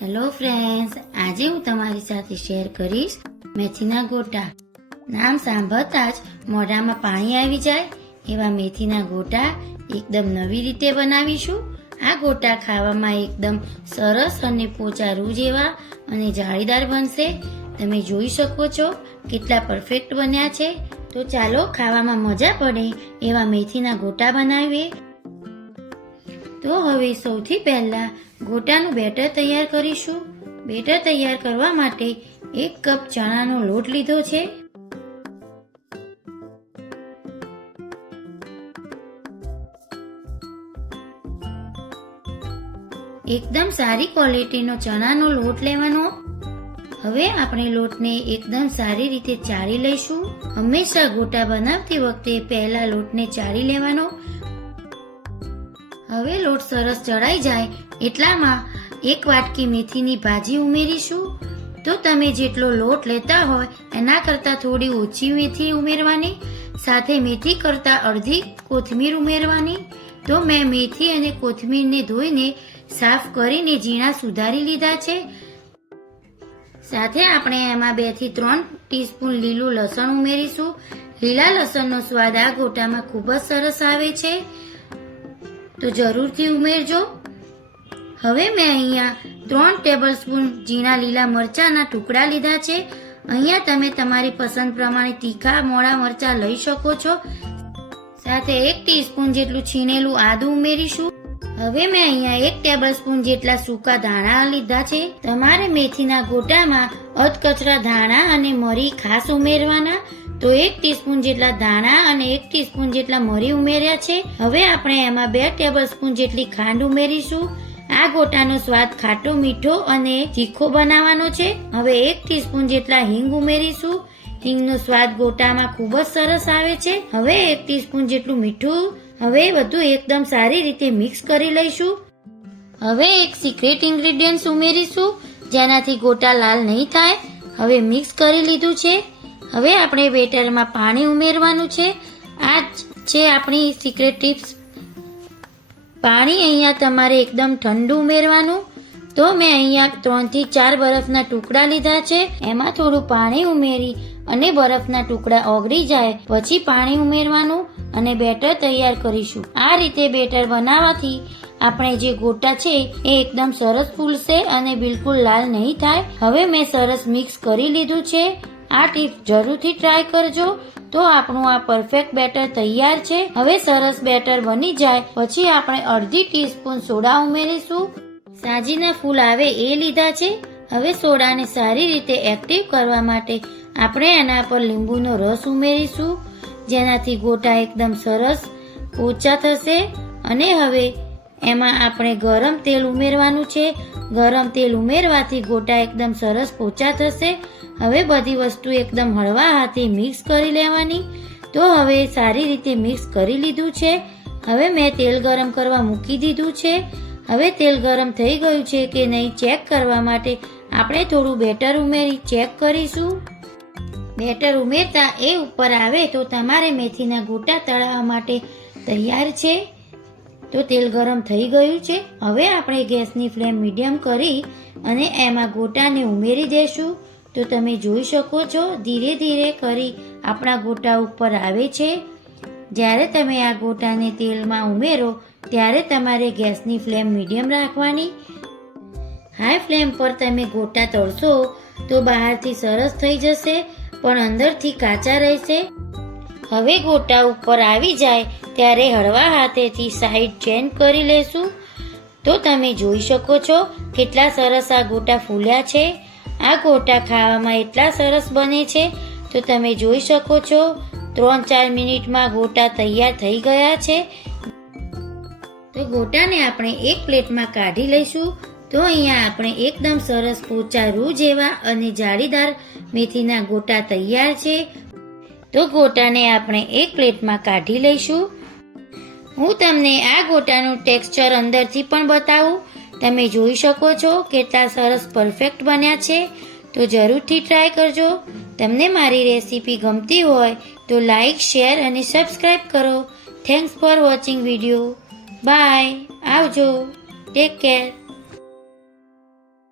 Hello friends, આજે હું તમારી સાથે શેર કરીશ મેથીના ગોટા. નામ સાંભળતા જ મોઢામાં પાણી આવી જાય એવા મેથીના ગોટા એકદમ નવી રીતે બનાવીશું. આ ગોટા ખાવામાં એકદમ સરસ અને પોચા રૂ જેવા અને જાળીદાર બનશે. તમે જોઈ શકો છો કેટલા પરફેક્ટ બન્યા છે. તો ચાલો ખાવામાં મજા પડે એવા મેથીના ગોટા બનાવીએ. તો હવે સૌથી પહેલા ગોટાનું બેટર તૈયાર કરીશું. બેટર તૈયાર કરવા માટે 1 કપ ચણાનો લોટ લીધો છે. એકદમ સારી ક્વોલિટીનો ચણાનો લોટ લેવાનો. હવે આપણે લોટને એકદમ સારી રીતે ચાળી લઈશું. હંમેશા ગોટા બનાવતી વખતે પહેલા લોટને ચાળી લેવાનો. હવે લોટ સરસ ચડાઈ જાય એટલામાં 1 વાટકી મેથીની ભાજી ઉમેરીશું. તો તમે જેટલો લોટ લેતા હોય એના કરતાં થોડી ઓછી મેથી ઉમેરવાની. સાથે મેથી કરતાં અડધી કોથમીર ઉમેરવાની. તો મેં મેથી અને કોથમીરને ધોઈને સાફ કરીને ઝીણા સુધારી લીધા છે. સાથે આપણે એમાં 2 થી 3 ટીસ્પૂન લીલું લસણ ઉમેરીશું. લીલા લસણનો સ્વાદ આ ગોટામાં ખૂબ જ સરસ આવે છે, તો જરૂરથી ઉમેરજો. હવે મેં અહીંયા 3 ટેબલસ્પૂન ઝીણા લીલા મરચાંના ટુકડા લીધા છે. અહીંયા તમે તમારી પસંદ પ્રમાણે તીખા મોળા મરચાં લઈ શકો છો. સાથે 1 ટીસ્પૂન જેટલું છીણેલું આદું ઉમેરીશું. હવે મેં અહીંયા 1 ટેબલસ્પૂન જેટલા સૂકા ધાણા લીધા છે. તમારે મેથીના ગોટામાં અધકચરા ધાણા અને મરી ખાસ ઉમેરવાના. તો 1 ટીસ્પૂન જેટલા ધાણા અને 1 ટીસ્પૂન જેટલા મરી ઉમેર્યા છે. હવે આપણે એમાં 2 ટેબલસ્પૂન જેટલી ખાંડ ઉમેરીશું. આ ગોટાનો સ્વાદ ખાટો મીઠો અને તીખો બનાવવાનો છે. હવે 1 ટીસ્પૂન જેટલા હિંગ ઉમેરીશું. હિંગનો સ્વાદ ગોટામાં ખૂબ જ સરસ આવે છે. હવે 1 ટીસ્પૂન જેટલું મીઠું. હવે બધું એકદમ સારી રીતે મિક્સ કરી લઈશું. હવે એક સિક્રેટ ઇન્ગ્રેડિયન્ટ ઉમેરીશું જેનાથી ગોટા લાલ નહીં થાય. હવે મિક્સ કરી લીધું છે. હવે આપણે બેટરમાં પાણી ઉમેરવાનું છે. આ છે આપણી સિક્રેટ ટિપ્સ. પાણી અહીંયા તમારે એકદમ ઠંડુ ઉમેરવાનું. તો મેં અહીંયા 3 થી 4 બરફના ટુકડા લીધા છે. એમાં થોડું પાણી ઉમેરી અને બરફના ટુકડા ઓગળી જાય પછી પાણી ઉમેરવાનું અને બેટર તૈયાર કરીશું. આ રીતે બેટર બનાવવાથી આપણે જે ગોટા છે એ એકદમ સરસ ફૂલશે અને બિલકુલ લાલ નહીં થાય. હવે મેં સરસ મિક્સ કરી લીધું છે. આ ટીપ જરૂરથી ટ્રાય કરજો. તો આપણું આ પરફેક્ટ બેટર તૈયાર છે. હવે સરસ બેટર બની જાય પછી આપણે અડધી ટીસ્પૂન સોડા ઉમેરીશું. સાજીના ફૂલ આવે એ લીધા છે. હવે સોડાને સારી રીતે એક્ટિવ કરવા માટે આપણે એના પર લીંબુનો રસ ઉમેરીશું, જેનાથી ગોટા એકદમ સરસ પોચા થશે. અને હવે એમાં આપણે ગરમ તેલ ઉમેરવાનું છે. ગરમ તેલ ઉમેરવાથી ગોટા એકદમ સરસ પોચા થશે. હવે બધી વસ્તુ એકદમ હળવા હાથે મિક્સ કરી લેવાની. તો હવે સારી રીતે મિક્સ કરી લીધું છે. હવે મેં તેલ ગરમ કરવા મૂકી દીધું છે. હવે તેલ ગરમ થઈ ગયું છે કે નહીં ચેક કરવા માટે આપણે થોડું બેટર ઉમેરી ચેક કરીશું. બેટર ઉમેરતા એ ઉપર આવે તો તમારે મેથીના ગોટા તળાવવા માટે તૈયાર છે. તો તેલ ગરમ થઈ ગયું છે. હવે આપણે ગેસની ફ્લેમ મીડિયમ કરી અને એમાં ગોટાને ઉમેરી દેશું. તો તમે જોઈ શકો છો ધીરે ધીરે કરી આપણા ગોટા ઉપર આવે છે. જ્યારે તમે આ ગોટાને તેલમાં ઉમેરો ત્યારે તમારે ગેસની ફ્લેમ મીડિયમ રાખવાની. હાઈ ફ્લેમ પર તમે ગોટા તળશો તો બહારથી સરસ થઈ જશે પણ અંદરથી કાચા રહેશે. હવે ગોટા ઉપર આવી જાય ત્યારે હળવા હાથેથી સાઈડ ચેન્જ કરી લેશું. તો તમે જોઈ શકો છો કેટલા સરસ આ ગોટા ફૂલ્યા છે. આ ગોટા ખાવામાં એટલા સરસ બને છે. તો તમે જોઈ શકો છો 3-4 મિનિટમાં ગોટા તૈયાર થઈ ગયા છે. તો ગોટાને આપણે એક પ્લેટમાં કાઢી લઈશું. તો અહીંયા આપણે એકદમ સરસ પોચા રૂ જેવા અને જાળીદાર મેથીના ગોટા તૈયાર છે. તો ગોટાને આપણે એક પ્લેટમાં કાઢી લઈશું. હું તમને આ ગોટાનું ટેક્સચર અંદરથી પણ બતાવું. તમે જોઈ શકો છો કેટલા સરસ પરફેક્ટ બન્યા છે. તો જરૂરથી ટ્રાય કરજો. તમને મારી રેસીપી ગમતી હોય તો લાઈક, શેર અને સબસ્ક્રાઈબ કરો. Thanks for watching video. Bye. આવજો. Take care.